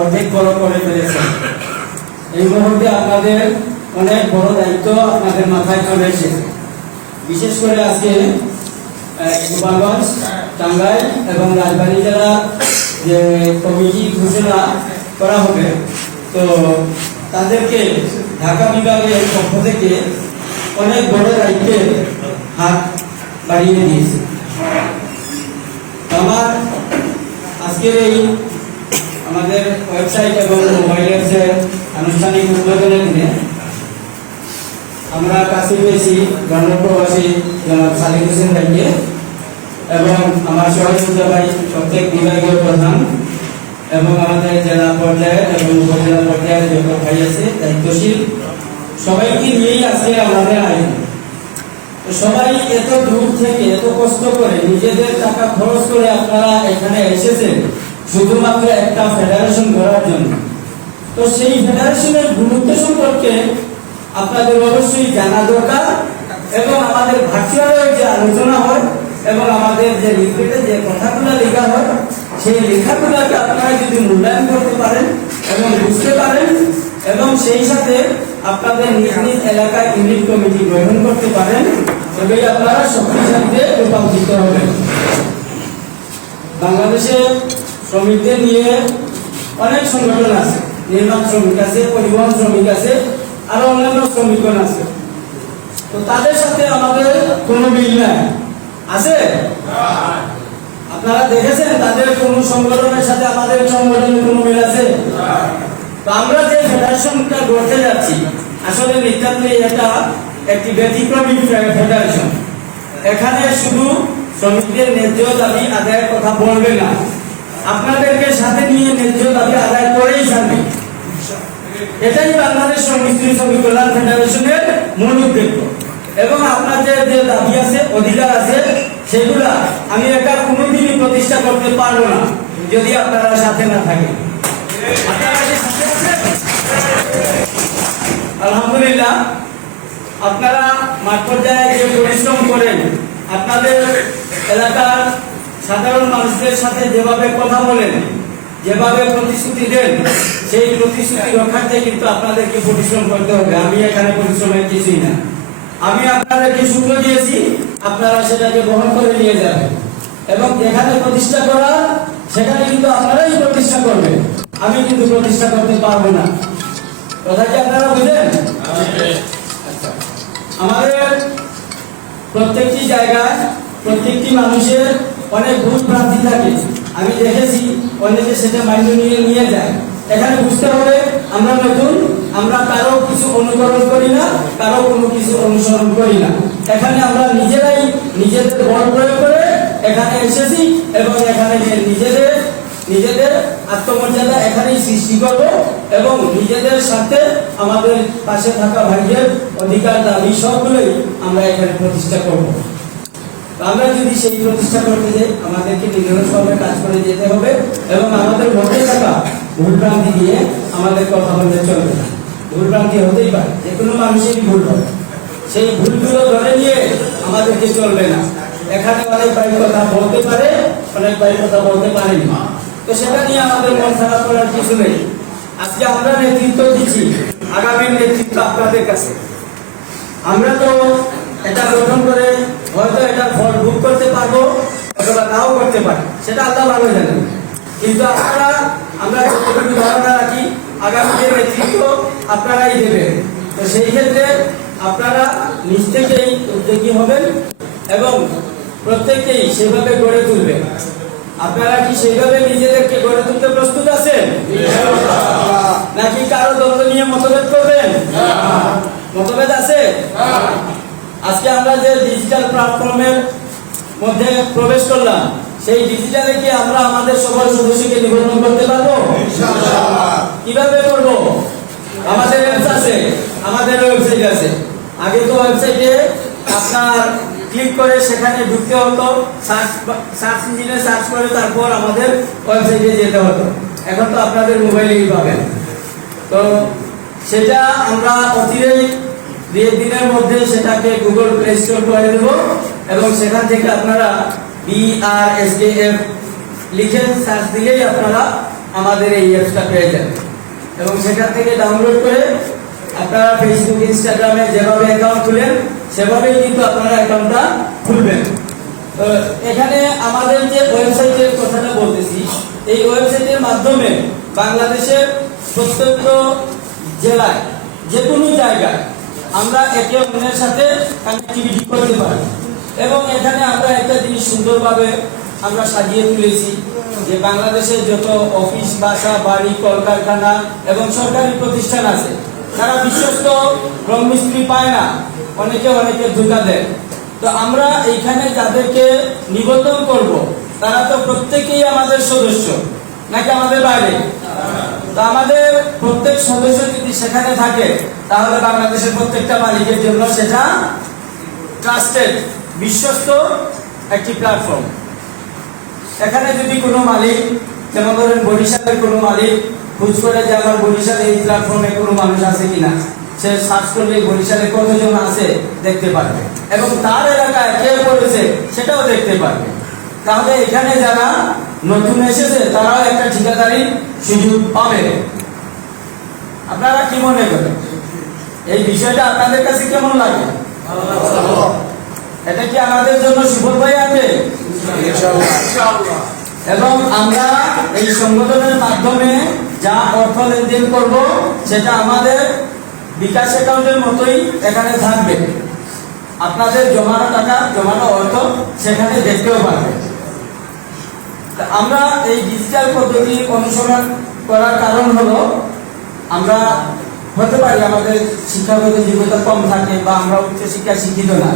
অর্ধেক বড় করে ফেলেছেন। এই মুহূর্তে আপনাদের অনেক বড় দায়িত্ব আপনাদের মাথায় চলে এসেছে। বিশেষ করে আজকে গোপালগঞ্জ, টাঙ্গাইল এবং রাজবাড়ী জেলা যে কমিটি ঘোষণা করা হবে, তো তাদেরকে ঢাকা বিভাগের পক্ষ থেকে অনেক বড় দায়িত্বের হাত বাড়িয়ে দিয়েছে। আমার আজকের এই আমাদের ওয়েবসাইট এবং মোবাইলের যে আনুষ্ঠানিক উদ্বোধনের দিনে আমরা কাছে পেয়েছি জনপ্রবাসী জনাব সালিক হোসেন ভাইকে এবং আমার সহযোগিতা ভাই প্রত্যেক বিভাগীয় প্রধান এবং আমাদের জেলা পর্যায়ে এবং উপজেলা পর্যায়ে যত ভাই আছে দায়িত্বশীল সবাইকে নিয়েই আজকে আমাদের আয়োজন। সবাই এত দূর থেকে এত কষ্ট করে নিজেদের টাকা খরচ করে আপনারা এখানে এসেছেন শুধুমাত্র একটা ফেডারেশন করার জন্য। তো সেই ফেডারেশনের গুরুত্ব সম্পর্কে আপনাদের অবশ্যই জানা দরকার এবং আমাদের ভার্চুয়ালে যে আলোচনা হয় এবং আমাদের যে লিফলেটে যে কথাগুলো লেখা হয় সেই লেখাগুলোকে আপনারা যদি মূল্যায়ন করতে পারেন এবং বুঝতে পারেন এবং সেই সাথে আপনাদের নিজ নিজ এলাকায় ইউনিট কমিটি গঠন করতে পারেন, তবেই আপনারা শক্তিশালীতে রূপান্তরিত হবেন। বাংলাদেশে শ্রমিকদের নিয়ে অনেক সংগঠন আছে, নির্মাণ শ্রমিক আছে, পরিবহন শ্রমিক আছে, আরো অন্যান্য শ্রমিকগণ আছে। তো তাদের সাথে আমাদের কোনো মিল নাই, আছে? আপনারা দেখেছেন তাদের কোন সংগঠনের সাথে আমাদের সংগঠনের কোনো মিল আছে? তো আমরা যে ফেডারেশনটা গড়তে যাচ্ছি আসলে নিতান্তই এটা একটি ব্যতিক্রমী ফেডারেশন। এখানে শুধু শ্রমিকদের ন্যায্য দাবি আদায়ের কথা বলবে না, আপনাদেরকে সাথে নিয়ে ন্যায্য দাবি আদায় করেই ছাড়বে। এটাই বাংলাদেশ শ্রমিক কল্যাণ ফেডারেশনের মূল উদ্দেশ্য। এবং আপনাদের যে দাবি আছে, অধিকার আছে, সেগুলা আমি একা কোনোদিনই প্রতিষ্ঠা করতে পারবো না যদি আপনারা সাথে না থাকেন। আলহামদুলিল্লাহ, আপনারা মাঠ পর্যায়ে যে পরিশ্রম করেন, আপনাদের এলাকার সাধারণ মানুষদের সাথে যেভাবে কথা বলেন, যেভাবে প্রতিশ্রুতি দেন, সেই প্রতিশ্রুতি রক্ষার্থে কিন্তু আপনাদেরকে পরিশ্রম করতে হবে। আমি এখানে পরিশ্রমের কিছুই না, আমি আপনাদেরকে সূত্র দিয়েছি, আপনারা সেটাকে বহন করে নিয়ে যাবেন এবং যেখানে প্রতিষ্ঠা করা সেখানে কিন্তু আপনারাই প্রতিষ্ঠা করবেন, আমি কিন্তু প্রতিষ্ঠা করতে পারবো না। কথা কি আপনারা বুঝলেন? আমাদের প্রত্যেকটি জায়গায় প্রত্যেকটি মানুষের অনেক ভুল ভ্রান্তি থাকে, আমি দেখেছি অনেকে সেটা মাইন্ড নিয়ে যায়। এখানে বুঝতে হবে আমরা নতুন, আমরা কারো কিছু অনুকরণ করি না, কারো কোনো কিছু অনুসরণ করি না। এখানে আমরা নিজেরাই নিজেদের বল প্রয়োগ করে এখানে এসেছি এবং এখানে নিজেদের আত্মমর্যাদা এখানেই সৃষ্টি করব এবং নিজেদের সাথে আমাদের পাশে থাকা ভাইদের অধিকার দাবি সবগুলোই আমরা এখানে প্রতিষ্ঠা করব। আমরা যদি সেই প্রতিষ্ঠা করতে যাই আমাদেরকে নিরলসভাবে কাজ করে যেতে হবে এবং আমাদের মধ্যে থাকা ভুলভ্রান্তি দিয়ে আমাদের কথা বলতে চলবে না। ভুলভ্রান্তি হতেই পারে, যে কোনো মানুষেরই ভুল হবে, সেই ভুলগুলো ধরে নিয়ে আমাদেরকে চলবে না। এখানে অনেক ভাই কথা বলতে পারে, অনেক ভাই কথা বলতে পারেনি, তো সেটা নিয়ে আমাদের মন খারাপ করার কিছু নেই। আজকে আমরা নেতৃত্ব দিচ্ছি, আগামী নেতৃত্ব আপনাদের কাছে। আমরা তো এটা গঠন করে হয়তো এটা ফল ভোগ করতে পারবো অথবা নাও করতে পারি, সেটা আল্লাহ ভালো জানেন। কিন্তু আমরা যতটুকু ধারণা রাখি আগামী যে নেতৃত্ব আপনারাই দেবেন, তো সেই ক্ষেত্রে আপনারা নিজ থেকেই উদ্যোগী হবেন এবং প্রত্যেককেই সেভাবে গড়ে তুলবেন। আপনারা কি সেইভাবে নিজেদেরকে গড়ে তুলতে প্রস্তুত আছেন নাকি কারো দ্বন্দ্ব নিয়ে মতভেদ করবেন? মতভেদ আছে? আজকে আমরা যে ডিজিটাল প্ল্যাটফর্মের মধ্যে প্রবেশ করলাম, সেই ডিজিটালে কি আমরা আমাদের সকল সদস্যকে নিবন্ধন করতে পারবো? কিভাবে করব? আমাদের অ্যাপস আছে, আমাদের ওয়েবসাইট আছে। আগে তো ওয়েবসাইটে আপনার ক্লিক করে সেখানে ঢুকতে হতো, সার্চ ইঞ্জিনে সার্চ করে তারপর আমাদের ওয়েবসাইটে যেতে হতো। এখন তো আপনাদের মোবাইলেই পাবেন। তো সেটা আমরা অচিরেই 2 দিনের মধ্যে সেটাকে গুগল প্লে স্টোর করে দেব এবং সেখান থেকে আপনারা BRSKF লিখে সার্চ দিলেই আপনারা আমাদের এই অ্যাপসটা পেয়ে যাবেন এবং সেখান থেকে ডাউনলোড করে আপনারা ফেসবুক ইনস্টাগ্রামে যেভাবে অ্যাকাউন্ট খুলেন সেভাবেই কিন্তু আপনারা অ্যাকাউন্টটা খুলবেন। তো এখানে আমাদের যে ওয়েবসাইটের কথাটা বলতেছি, এই ওয়েবসাইটের মাধ্যমে বাংলাদেশের প্রত্যেক জেলায় যে কোনো জায়গায় আমরা একে অন্যের সাথে কানেক্টিভিটি করতে পারি এবং এখানে আমরা একটা জিনিস সুন্দরভাবে আমরা সাজিয়ে তুলেছি যে বাংলাদেশের যত অফিস, বাসা, বাড়ি, কলকারখানা এবং সরকারি প্রতিষ্ঠান আছে, তারা বিশ্বস্ত রং মিস্ত্রি পায় না, অনেকে ধোঁকা দেয়। তো আমরা এইখানে যাদেরকে নিবন্ধন করব তারা তো প্রত্যেকেই আমাদের সদস্য, নাকি আমাদের বাইরে? তো আমাদের প্রত্যেক সদস্য যদি সেখানে থাকে তাহলে বাংলাদেশের প্রত্যেকটা মালিকের জন্য সেটা ট্রাস্টেড, বিশ্বস্ত একটি প্ল্যাটফর্ম। এখানে যদি কোনো মালিক, যেমন ধরেন বরিশালের কোনো মালিক খোঁজ করে যে আমার বরিশালে এই প্ল্যাটফর্মে কোনো মানুষ আছে কিনা, সে সার্চ করলে বরিশালে কতজন আছে দেখতে পারবে এবং তার এলাকায় কে করেছে সেটাও দেখতে পারবে। তাহলে এখানে যারা নতুন এসেছে তারাও একটা ঠিকাদারি সুযোগ পাবে। আপনারা কি মনে করেন এই বিষয়টা? আপনাদের কাছে কেমন লাগে? এটা কি আমাদের জন্য সুফল বয়ে আনবে? এবং আমরা এই সংগঠনের মাধ্যমে যা অর্থ লেনদেন করব সেটা আমাদের বিকাশ অ্যাকাউন্টের মতোই এখানে থাকবে। আপনাদের জমানো টাকা, জমানো অর্থ সেখানে দেখতেও পারবে। আমরা এই ডিজিটাল পদ্ধতি অনুসরণ করার কারণ হলো, আমরা হতে পারি আমাদের শিক্ষাগত যোগ্যতা কম থাকে বা আমরা উচ্চশিক্ষা শিক্ষিত না,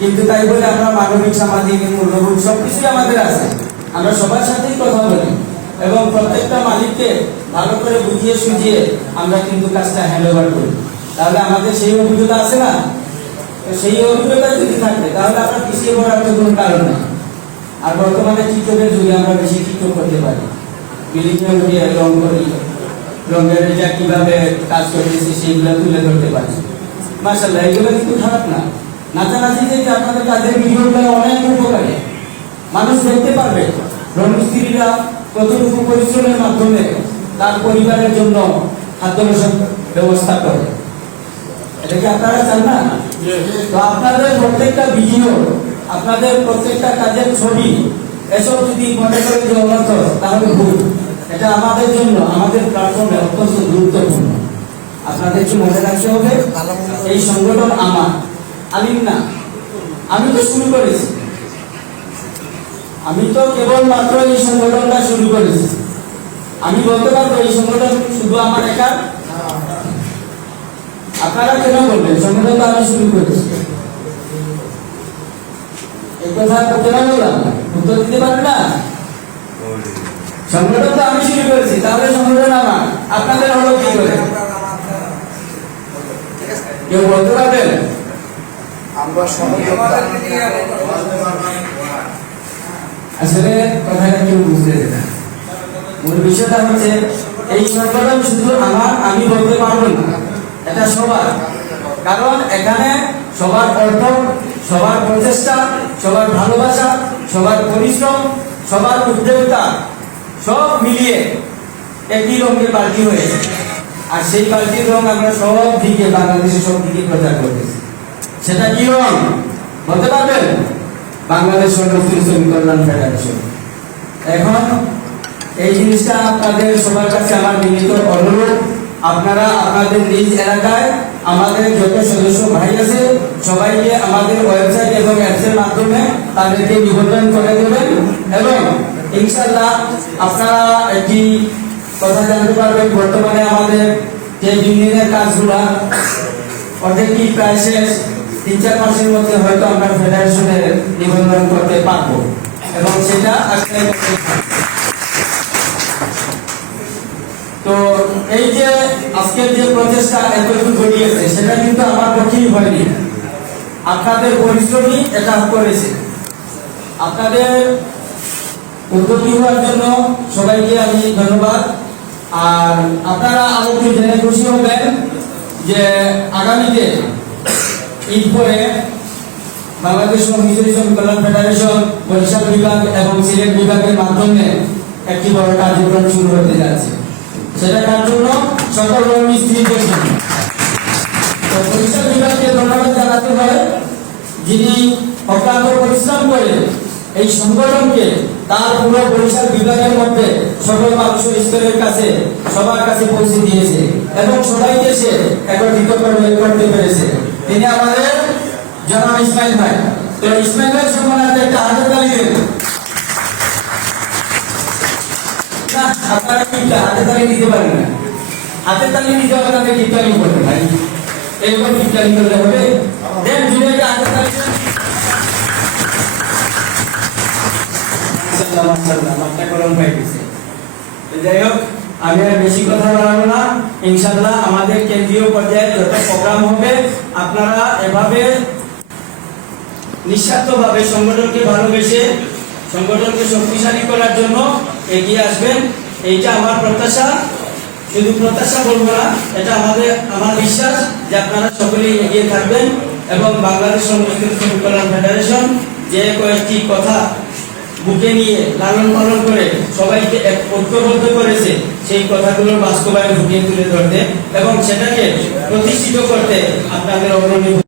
কিন্তু তাই বলে আমরা মানবিক, সামাজিক মূল্যবোধ সবকিছুই আমাদের আছে। আমরা সবার সাথেই কথা বলি এবং প্রত্যেকটা মালিককে ভালো করে বুঝিয়ে সুঝিয়ে আমরা কিন্তু কাজটা হ্যান্ড ওভার করি। তাহলে আমাদের সেই অভিজ্ঞতা আছে না? সেই অভিজ্ঞতা যদি থাকে তাহলে আমরা পিছিয়ে পড়ার তো কোনো কারণ নেই। আর বর্তমানে টিকটকের যুগে আমরা বেশি টিকটক করতে পারি, বিলিংয়ে উঠিয়ে রং করি, রঙের এটা কিভাবে কাজ করতেছি সেইগুলো তুলে ধরতে পারি। মাশাআল্লাহ, এগুলো কিন্তু খারাপ না। নাচানাচি যে আপনাদের কাজের ভিডিওগুলো অনেক উপকারী, মানুষ দেখতে পারবে রং মিস্ত্রিরা কতটুকু পরিশ্রমের মাধ্যমে তার পরিবারের জন্য খাদ্য ব্যবস্থা করে। এটা কি আপনারা চান না? তো আপনাদের প্রত্যেকটা ভিডিও, আপনাদের প্রত্যেকটা কাজের ছবি এসব যদি মনে করে যে অনর্থ, তাহলে ভুল। এটা আমাদের জন্য, আমাদের প্ল্যাটফর্মে অত্যন্ত গুরুত্বপূর্ণ। আপনাদের কি মনে রাখতে হবে, এই সংগঠন আমার, আলিম না। আমি তো শুরু করেছি, আমি তো কেবলমাত্র এই সংগঠনটা শুরু করেছি। আমি বলতে পারবো এই সংগঠন শুধু আমার একা? আপনারা কেন বলবেন সংগঠন তো আমি শুরু করেছি? এই কথা কেন বললাম? উত্তর দিতে পারবে না? সংগঠন তো আমি শুরু করেছি, তাহলে সংগঠন আমার, আপনাদের হলো কি করে? কেউ বলতে পারবেন? আমরা আসলে কথাটা কেউ বুঝতে না। মূল বিষয়টা হচ্ছে এই সংগঠন শুধু আমার, আমি বলতে পারবো না, এটা সবার। কারণ এখানে সবার অর্থ, সবার প্রচেষ্টা, সবার ভালোবাসা, সবার পরিশ্রম, সবার উদ্যোক্তা সব মিলিয়ে একই রঙের বালতি হয়েছে। আর সেই বালতির রং আমরা সব দিকে, বাংলাদেশের সব দিকে প্রচার করতেছি। সেটা কি রং বলতে পারবেন? বাংলাদেশ সর্বস্তর শ্রমিক কল্যাণ ফেডারেশন। এখন এই জিনিসটা আপনাদের সবার কাছে আমার বিনীত অনুরোধ, আপনারা আপনাদের নিজ এলাকায় আমাদের যত সদস্য ভাই আছে সবাইকে আমাদের ওয়েবসাইট এবং অ্যাপসের মাধ্যমে তাদেরকে নিবন্ধন করে দেবেন এবং ইনশাআল্লাহ আপনারা একটি কথা জানতে পারবেন, বর্তমানে আমাদের যে ইউনিয়নের কাজগুলা অর্ধেকই প্রায় শেষ। 3-4 মাসের মধ্যে হয়তো আমরা ফেডারেশনের নিবন্ধন করতে পারবো এবং সেটা আসলে। তো এই যে আজকের যে প্রচেষ্টা এতটুকু ঘটিয়েছে সেটা কিন্তু আমার পক্ষেই হয়নি, আপনাদের পরিশ্রমই এটা করেছে। আপনাদের উদ্যোগী হওয়ার জন্য সবাইকে আমি ধন্যবাদ। আর আপনারা আরো একটু জেনে খুশি হবেন যে আগামীতে ঈদ পরে বাংলাদেশ শ্রমিক কল্যাণ ফেডারেশন বরিশাল বিভাগ এবং সিলেট বিভাগের মাধ্যমে একটি বড় কার্যক্রম শুরু হতে যাচ্ছে। সেটা কার জন্য? সকল মিস্ত্রিদের জন্য। তো বরিশাল বিভাগকে ধন্যবাদ জানাতে হয়, যিনি অক্লান্ত পরিশ্রম করে এই সংগঠনকে তার পুরো বরিশাল বিভাগের মধ্যে সকল মানুষের স্তরের কাছে সবার কাছে পৌঁছে দিয়েছে এবং সবাইকে সে একত্রিত করতে পেরেছে। তিনি আমাদের জনাব ইসমাইল ভাই। তো ইসমাইল ভাই সম্মানার্থে একটা হাতের তালি দেন। না, আপনারা কি হাতের তালি দিতে পারেন না? হাতের তালি দিতে হবে না, কীর্তনই করতে ভাই, এরকম কীর্তনই করলে হবে? দেন জুড়ে হাতের তালি দেন। যাই হোক, আমি আর বেশি কথা বাড়াবো না। ইনশাআল্লাহ আমাদের কেন্দ্রীয় পর্যায়ে যত প্রোগ্রাম হবে আপনারা এভাবে নিঃস্বার্থভাবে সংগঠনকে ভালোবেসে সংগঠনকে শক্তিশালী করার জন্য এগিয়ে আসবেন। এইটা আমার প্রত্যাশা, শুধু প্রত্যাশা বলবো না, এটা আমার বিশ্বাস যে আপনারা সকলেই এগিয়ে থাকবেন এবং বাংলাদেশ শ্রমিক কল্যাণ ফেডারেশন যে কয়েকটি কথা বুকে নিয়ে লালন পালন করে সবাইকে ঐক্যবদ্ধ করেছে, সেই কথাগুলোর বাস্তবায়ন ফুটিয়ে তুলে ধরতে এবং সেটাকে প্রতিষ্ঠিত করতে আপনাদের অগ্রণী